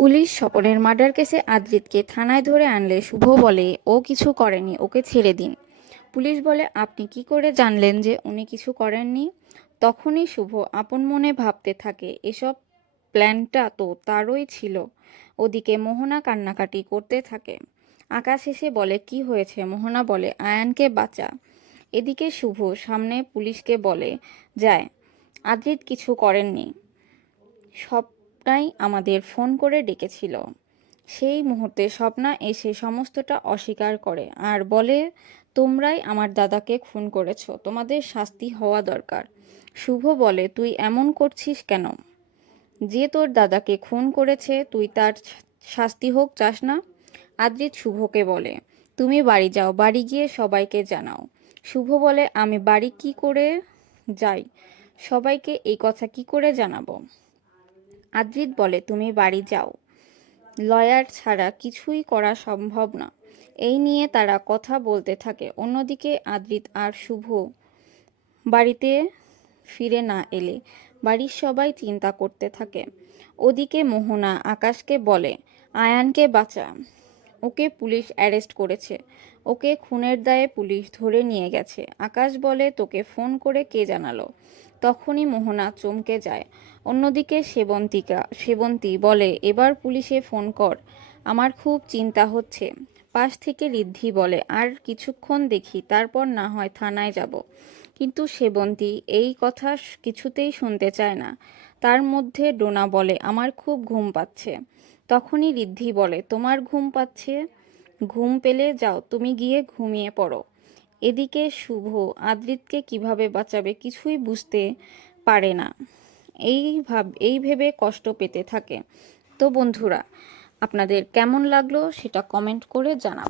Police স্বপনের murder কেসে আদ্রিতকে থানায় ধরে আনলে শুভ বলে ও কিছু করেনি, ওকে ছেড়ে দিন। পুলিশ বলে আপনি কি করে জানলেন যে উনি কিছু করেননি? তখনই শুভ আপন মনে ভাবতে থাকে এসব প্ল্যানটা তো তারই ছিল। ওদিকে মোহনা কান্নাকাটি করতে থাকে। আকাশ এসে বলে কি হয়েছে? মোহনা বলে আয়ানকে বাঁচা। এদিকে শুভ সামনে পুলিশকে বলে যায় আদ্রিত কিছু করেননি, স্বপ্নাই আমাদের ফোন করে ডেকেছিল। সেই মুহূর্তে স্বপ্না এসে সমস্তটা অস্বীকার করে আর বলে তোমরাই আমার দাদাকে খুন করেছো, তোমাদের শাস্তি হওয়া দরকার। শুভ বলে তুই এমন করছিস কেন? যে তোর দাদাকে খুন করেছে তুই তার শাস্তি হোক চাস না? আদ্রিত শুভকে বলে তুমি বাড়ি যাও, বাড়ি গিয়ে সবাইকে জানাও। শুভ বলে আমি বাড়ি কি করে যাই, সবাইকে এই কথা কি করে জানাবো? আদ্রিত বলে তুমি বাড়ি যাও, লয়ার ছাড়া কিছুই করা সম্ভব না। এই নিয়ে তারা কথা বলতে থাকে। অন্যদিকে আদ্রিত আর শুভ বাড়িতে ফিরে না এলে বাড়ির সবাই চিন্তা করতে থাকে। ওদিকে মোহনা আকাশকে বলে আয়ানকে বাঁচা, ওকে পুলিশ অ্যারেস্ট করেছে, ওকে খুনের দায়ে পুলিশ ধরে নিয়ে গেছে। আকাশ বলে তোকে ফোন করে কে জানালো? তখনই মোহনা চমকে যায়। অন্যদিকে সেবন্তী বলে এবার পুলিশে ফোন কর, আমার খুব চিন্তা হচ্ছে। পাশ থেকে ঋদ্ধি বলে আর কিছুক্ষণ দেখি, তারপর না হয় থানায় যাব। কিন্তু সেবন্তী এই কথা কিছুতেই শুনতে চায় না। তার মধ্যে ডোনা বলে আমার খুব ঘুম পাচ্ছে। তখনই ঋদ্ধি বলে তোমার ঘুম পাচ্ছে, ঘুম পেলে যাও তুমি গিয়ে ঘুমিয়ে পড়ো। এদিকে শুভ আদ্রিতকে কিভাবে বাঁচাবে কিছুই বুঝতে পারে না। এই ভেবে কষ্ট পেতে থাকে। তো বন্ধুরা, আপনাদের কেমন লাগলো সেটা কমেন্ট করে জানাবেন।